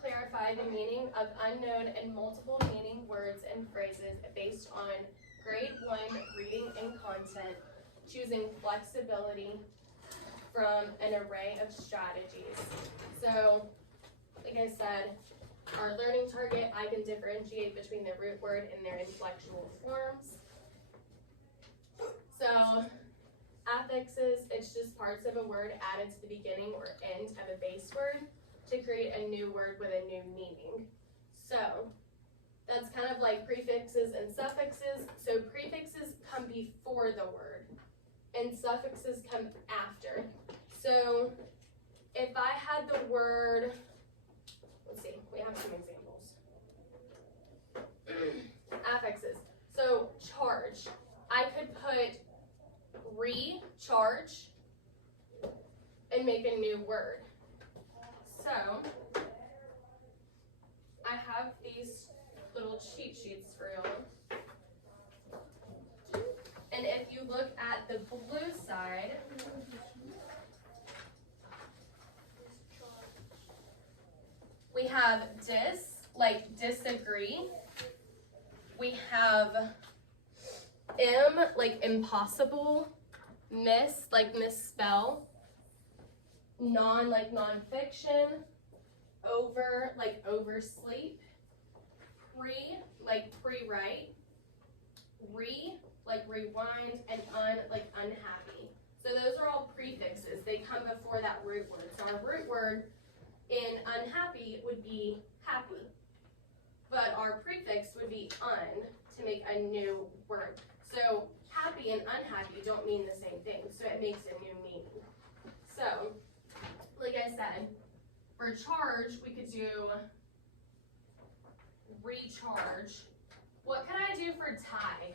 clarify the meaning of unknown and multiple meaning words and phrases based on grade 1 reading and content, choosing flexibility from an array of strategies. So, like I said, our learning target, I can differentiate between the root word and their inflectional forms. So, affixes, it's just parts of a word added to the beginning or end of a base word to create a new word with a new meaning. So, that's kind of like prefixes and suffixes. So, prefixes come before the word, and suffixes come after. So, if I had the word, let's see, we have some examples. Affixes. So, charge. I could put recharge and make a new word. So, I have these little cheat sheets for y'all. And if you look at the blue side, we have dis, like disagree. We have im, like impossible. Miss, like misspell. Non, like nonfiction. Over, like oversleep. Pre, like pre-write. Re, like rewind. And un, like unhappy. So those are all prefixes. They come before that root word. So our root word in unhappy would be happy. But our prefix would be un to make a new word. So happy and unhappy don't mean the same thing, so it makes a new meaning. So, like I said, for charge, we could do recharge. What could I do for tie?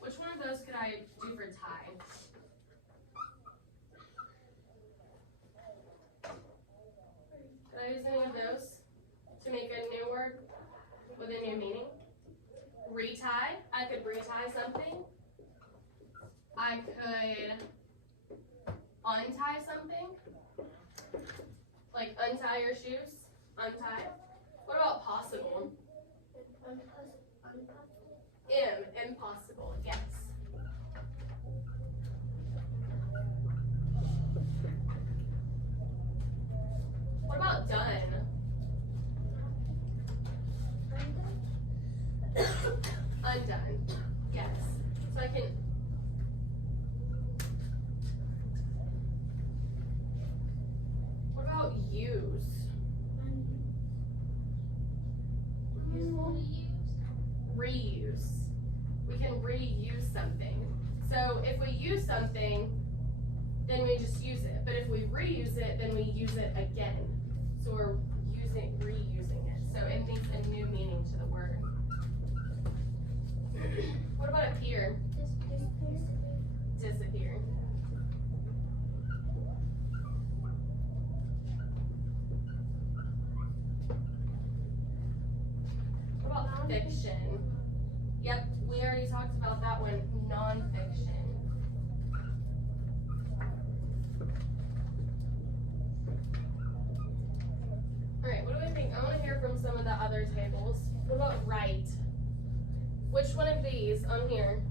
Which one of those could I do for tie? Could I use any of those to make a new word with a new meaning? Retie, I could retie something. I could untie something. Like untie your shoes, untie. What about possible? Impossible, yes. What about done? Undone, yes. So I can, what about use? Reuse. We can reuse something. So if we use something, then we just use it. But if we reuse it, then we use it again. So we're reusing it. So it makes a new meaning to the word. What about appear? Disappear. What about fiction? Yep, we already talked about that one. Nonfiction. Alright, what do we think? I want to hear from some of the other tables. What about write? Which one of these on here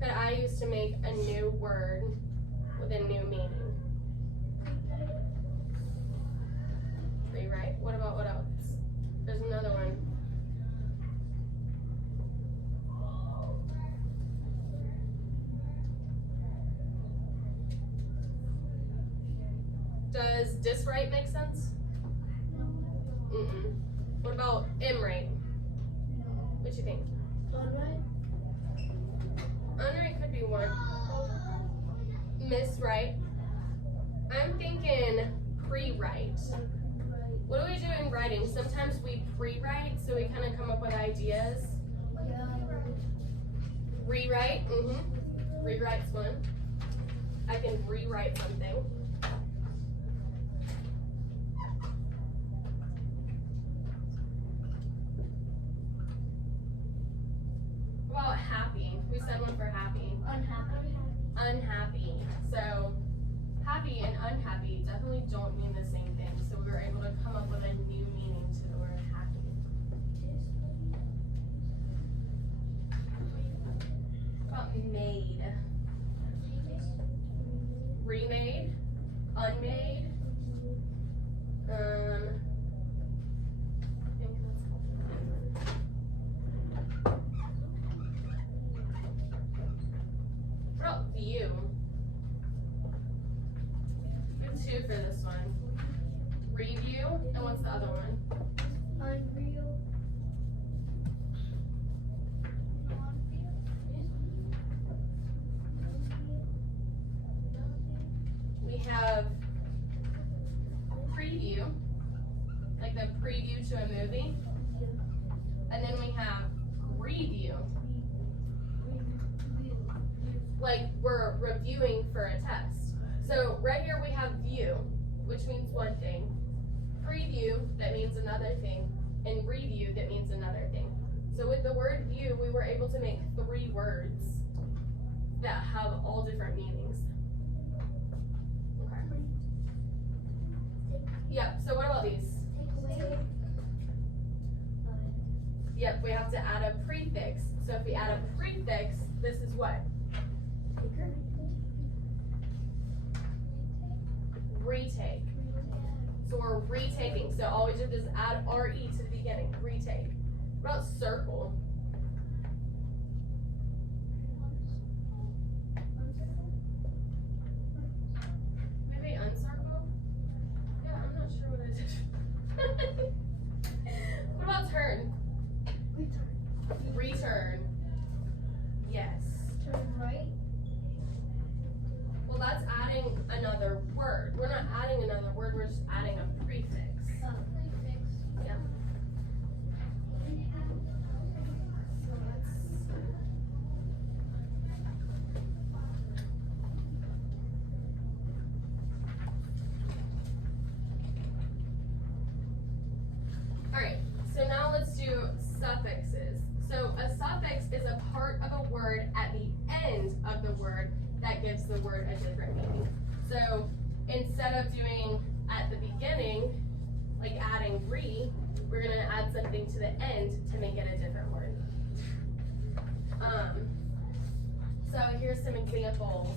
could I use to make a new word with a new meaning? Rewrite. What about what else? There's another one. Does diswrite make sense? Mm-mm. What about imwrite? What do you think? Unwrite could be one. Miswrite. I'm thinking pre-write. What do we do in writing? Sometimes we pre-write, so we kind of come up with ideas. Rewrite. Rewrite's one. I can rewrite something. What about happy? We said one for happy. Unhappy. So happy and unhappy definitely don't mean the same thing. So we were able preview, and what's the other one? Unreal. We have preview, like the preview to a movie. And then we have review, like we're reviewing for a test. So right here we have view, which means one thing. Preview, that means another thing. And review, that means another thing. So with the word view, we were able to make 3 words that have all different meanings. Okay. Yep, so what about these? Yep, we have to add a prefix. So if we add a prefix, this is what? Retake. So we're retaking. So all we did is add RE to the beginning. Retake. What about circle? Maybe uncircle? Yeah, I'm not sure what it is. What about turn? Return. Yes. Turn right. Well, that's adding another word. We're not adding another word, we're just adding a prefix. Prefix. Yep. Alright, so now let's do suffixes. So a suffix is a part of a word at the end of the word that gives the word a different meaning. So instead of doing at the beginning, like adding re, we're gonna add something to the end to make it a different word. So here's some examples.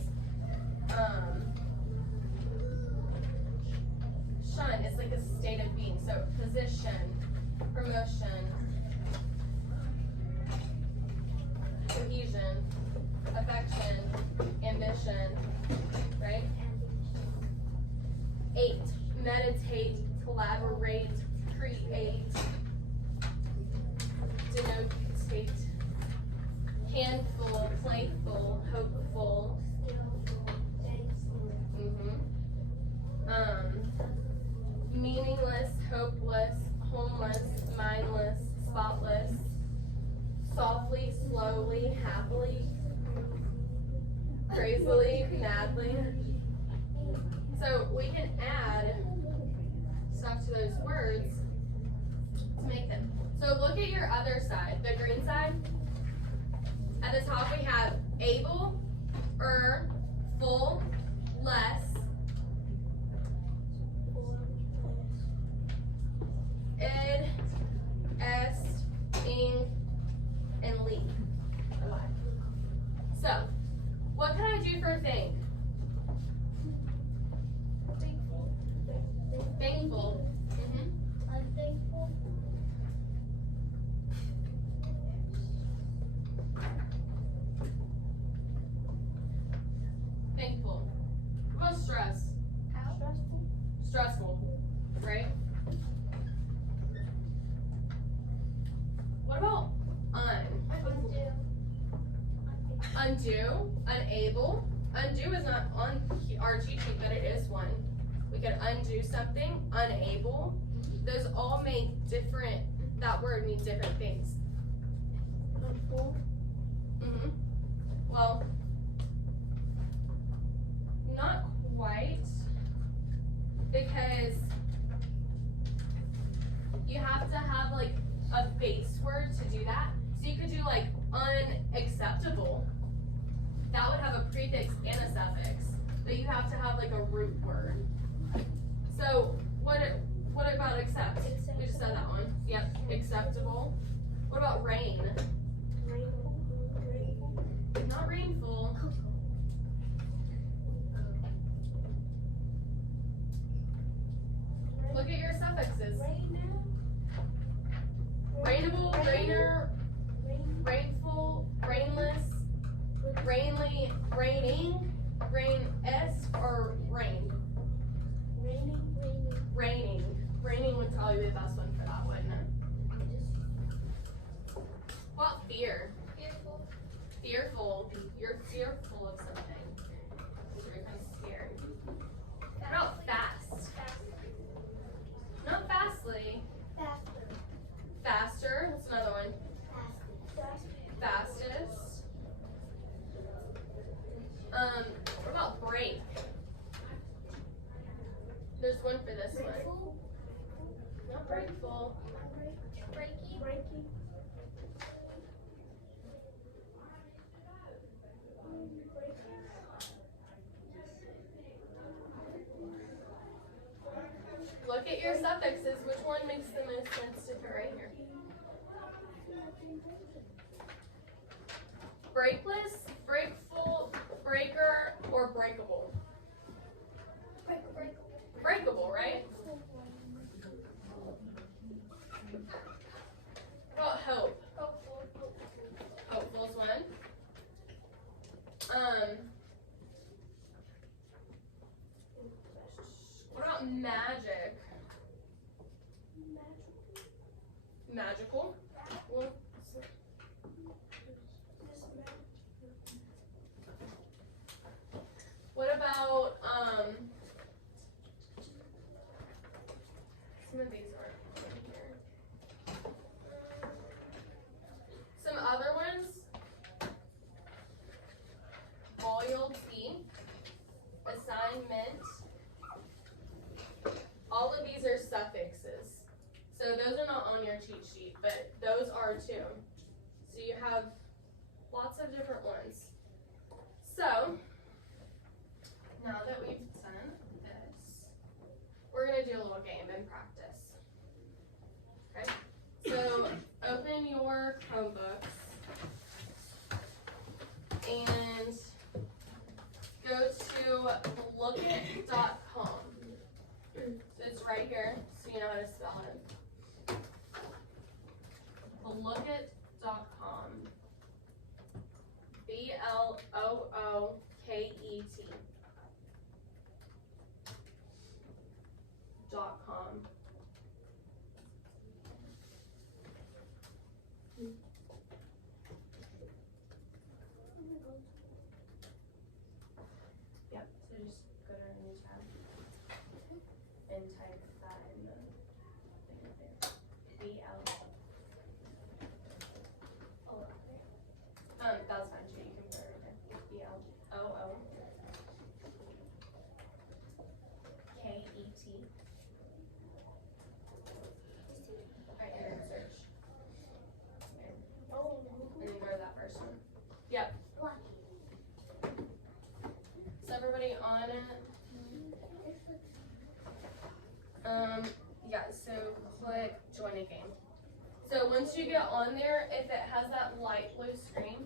Shun is like a state of being. So position, promotion, cohesion, affection, ambition, right? 8, meditate, collaborate, create, denotate, handful, playful, hopeful, meaningless, hopeless, homeless, mindless, spotless, softly, slowly, happily, crazily, madly. So we can add stuff to those words to make them. So look at your other side, the green side. At the top we have able, full, less, ed, est, ing, and lee. So, what can I do for think? Thankful. Unthankful. Thankful. What about stress? Stressful. Stressful, right? What about undo, unable. Undo is not on our cheat sheet, but it is one. We could undo something, unable. Those all make different, that word means different things. Unfull. Well, not quite, because you have to have like a base word to do that. So you could do like unacceptable. That would have a prefix and a suffix, but you have to have like a root word. So what about accept? We just said that one. Yep, acceptable. What about rain? Not rainful. Look at your suffixes. Rainable, rainer, rainful, rainless, rainly, raining, rain-est, or rain? Raining. probably be the best one for that, wouldn't it? What about fear? Fearful. Fearful. You're fearful of something. You're kind of scared. What about fast? Not fastly. Faster. Faster. What's another one? Faster. Fastest. What about break? There's one for this one. Breakful. Not breakful. Breaking. Breaking. Look at your suffixes. Which one makes the most sense to put right here? Breakless, breakful, breaker, or breakable? Breakable, right? What about hope? Hopeful's one. What about magic? Magical. Well, what about some of these are in here. Some other ones. Loyalty. Assignment. All of these are suffixes. So those are not on your cheat sheet, but those are too. So you have lots of different ones. So now that we've done this, we're gonna do a little game and practice. Okay? So open your Chromebooks and go to lookit.com. It's right here, so you know how to spell it. Lookit.com. BLOOKET.com. Yep, so just go to a new tab and type that in the thing right there. BL. That's fine too, you can put it right there. BLOOKET. Right here in search. There. Oh. And then go to that first one. Yep. Is everybody on it? Yeah, so click join a game. So once you get on there, if it has that light blue screen,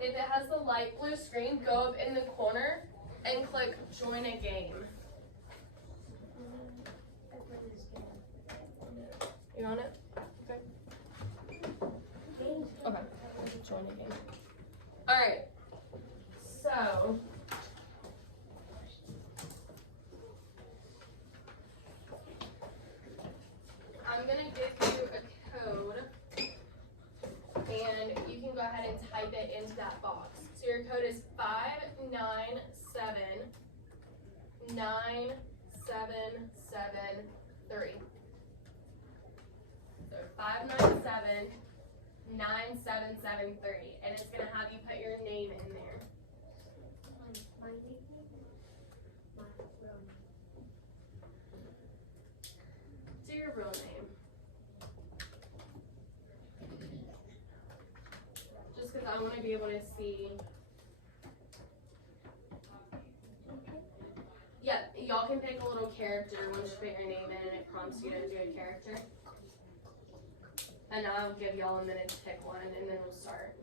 if it has the light blue screen, go up in the corner and click join a game. You on it? Okay. Okay. Join a game. Alright. So I'm gonna give you a code and you can go ahead and type it into that box. So your code is 59797773. So 597-9773, and it's gonna have you put your name in there. My name. My real name. Do your real name. Just because I want to be able to see. Yeah, y'all can pick a little character once you put your name in and it prompts you to do a character. And I'll give y'all a minute to pick one and then we'll start.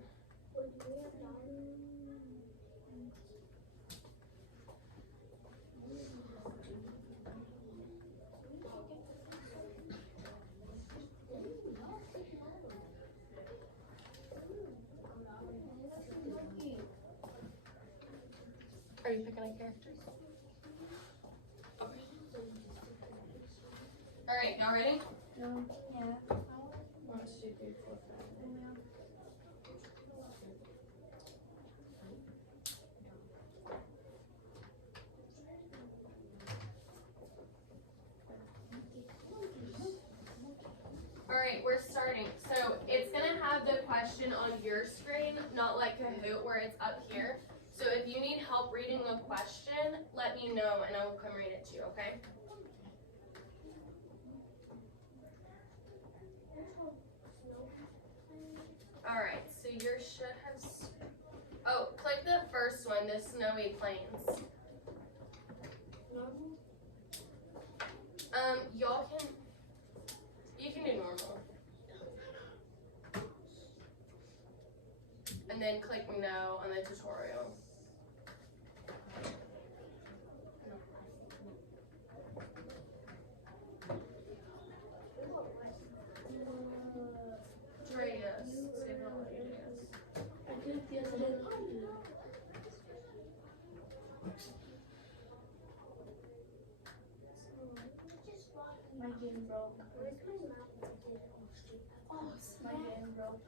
you picking a character? Okay. All right, y'all ready? Yeah. 1, 2, 3, 4, 5. All right, we're starting. So it's gonna have the question on your screen, not like Kahoot where it's up here. So if you need help reading the question, let me know and I will come read it to you, okay? All right, so you should have, oh, click the first one, the snowy plains. Y'all can, you can do normal. And then click no on the tutorial. Dreas. Say no, Dreas. My game broke. Oh, My game broke.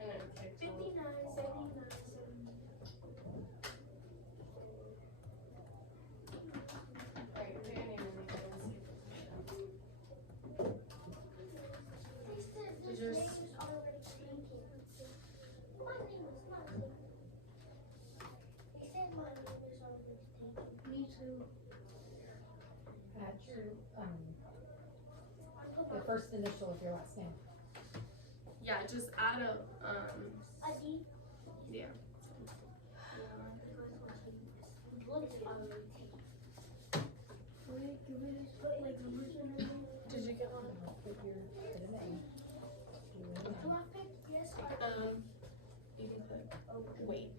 And then pick 59, 79, 70. Alright, we didn't even make it. They said this Did name yours- is already taken. My name is not taken. They said my name is already taken. Me too. Add your, the first initial of your last name. Yeah, just add a, A D. yeah. Look, it's already taken. Wait, can we just put like numbers in there? Did you get one? Put a name. Do a Do name. I pick yes or You can click okay? wait.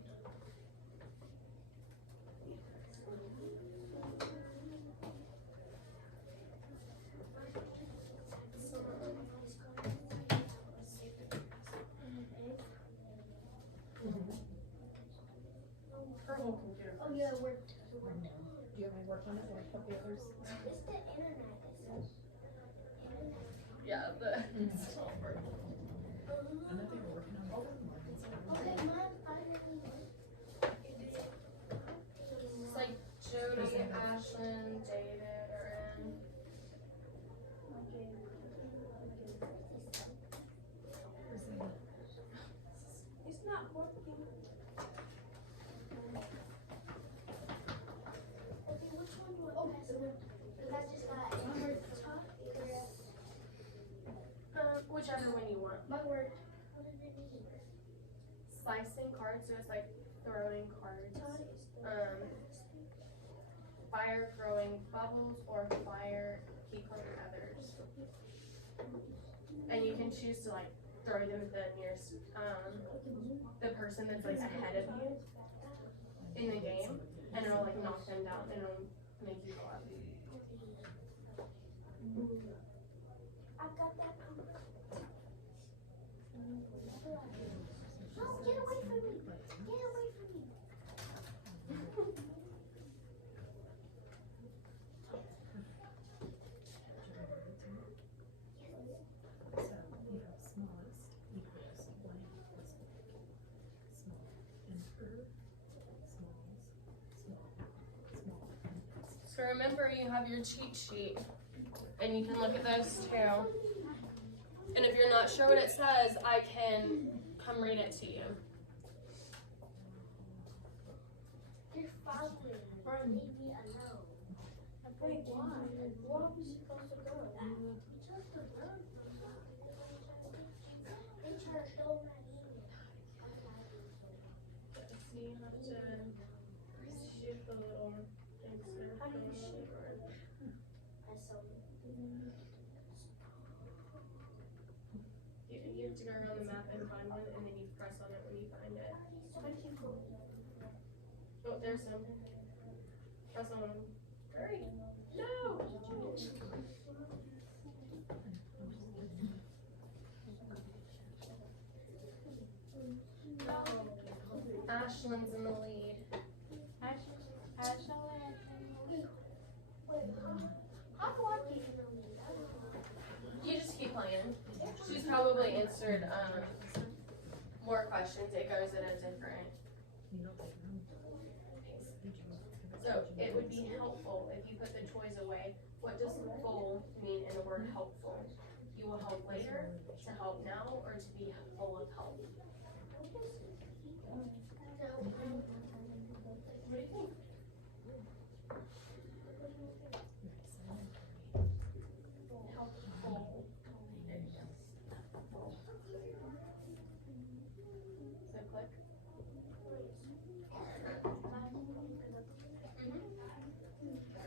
Her whole computer. Oh yeah, it worked. Do you want me to work on it like a couple others? It's the internet. It says internet. Yeah, the. Okay, mine finally worked. It's like Jody, Ashlyn, David are in. It's not working. Okay, which one do I press? Because I just got number top. Whichever one you want. My word. What does it mean? Slicing cards, so it's like throwing cards. Top is the Fire throwing bubbles or fire keep from others. And you can choose to like throw them at the nearest the person that's like ahead of you in the game, and it'll like knock them down and it'll make you go up. I've got that number. No, get away from me. Get away from me. So you have smallest equals blank plus blank. Small, enter, small. So remember, you have your cheat sheet, and you can look at those too. And if you're not sure what it says, I can come read it to you. You're following. Or leave me alone. Wait, why? Where are we supposed to go? We took the bird from They tried to steal my email. So you have to shoot the little insert. How do you shoot? I saw it. You to go around the map and find one, and then you press on it when you find it. Oh, there's some. Press on them. Hurry! No! Ashlyn's in the lead. How do I keep it on? You just keep playing. She's probably answered more questions. It goes in a different. So it would be helpful if you put the toys away. What does full mean in the word helpful? You will help later, to help now, or to be full of help. What do you think? Helpful. So click.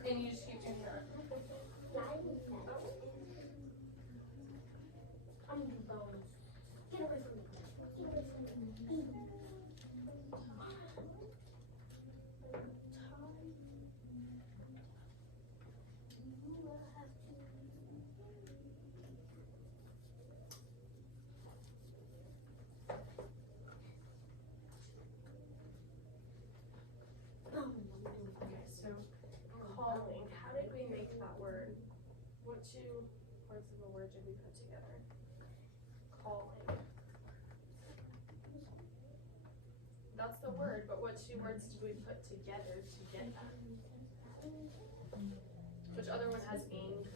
And you just keep doing that. I'm the bones. Get away from me. Get away from me. Okay, so calling. How did we make that word? What two parts of a word did we put together? Calling. That's the word, but what two words did we put together to get that? Which other one has ing?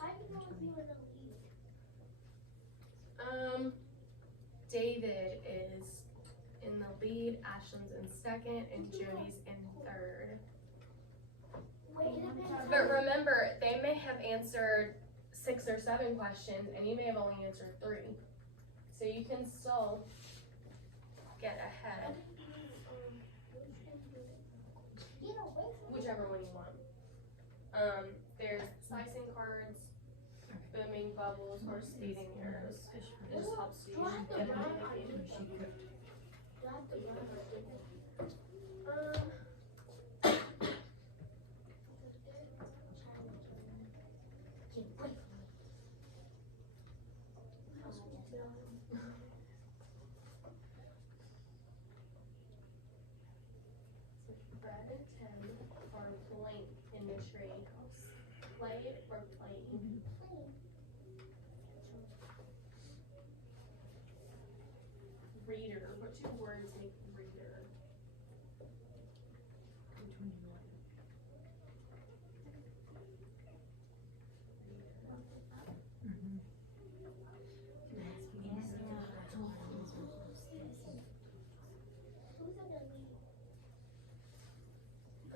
How do you know if you were the lead? David is in the lead, Ashlyn's in second, and Jody's in third. Wait, it depends. But remember, they may have answered 6 or 7 questions, and you may have only answered 3. So you can still get ahead, Get away from me. whichever one you want. There's slicing cards, booming bubbles, or speeding arrows. It just helps you get into the game. Do I have to run or get it? Get away from me. Fred and Tim are blank in the tree house. Play or playing? Reader. What two words make reader? Who's in the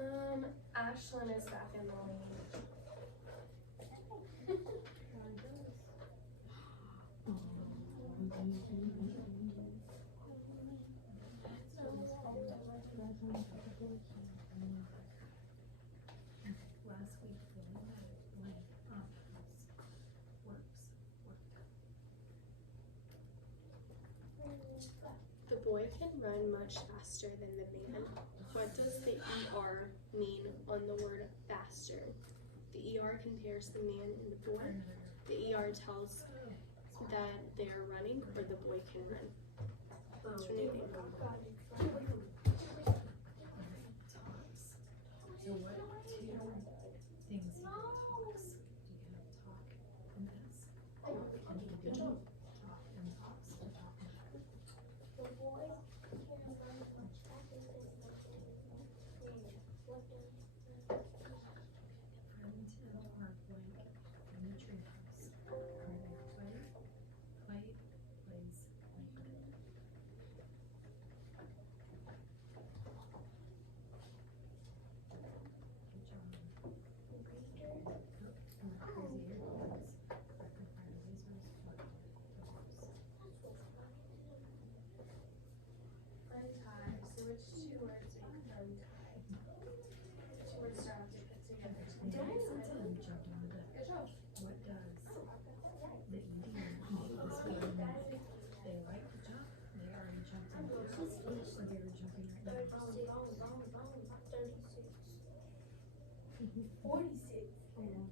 lead? Ashlyn is back in the lead. Last week, The boy can run much faster than the man. What does the ER mean on the word faster? The ER compares the man and the boy. The ER tells that they are running or the boy can run. What do you think? So what two things you have talks? You have talk and this. Good job. Talk and talks or talk and talk. The boy can run much faster than the man. What does Fred and Tim are blank in the treehouse. Are they play? Play, plays, blank. 46. Sam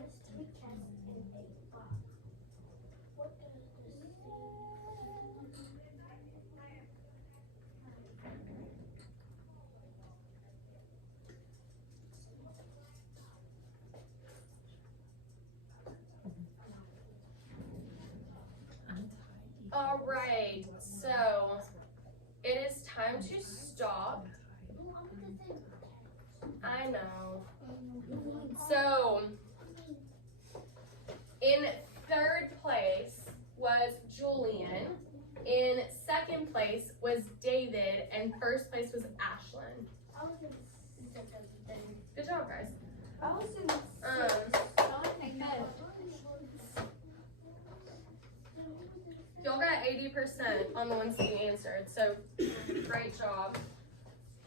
has 3 cats and a dog. What does this say? All right, so it is time to stop. Oh, I'm gonna say I know. So, in third place was Julian. In second place was David, and first place was Ashlyn. I was in second then. Good job, guys. I was in Y'all got 80% on the ones that you answered, so great job.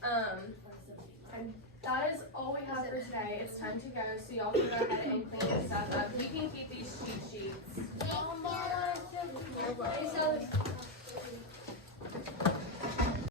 And that is all we have for today. It's time to go, so y'all can go ahead and clean your stuff up. You can keep these cheat sheets. Mama, You're welcome.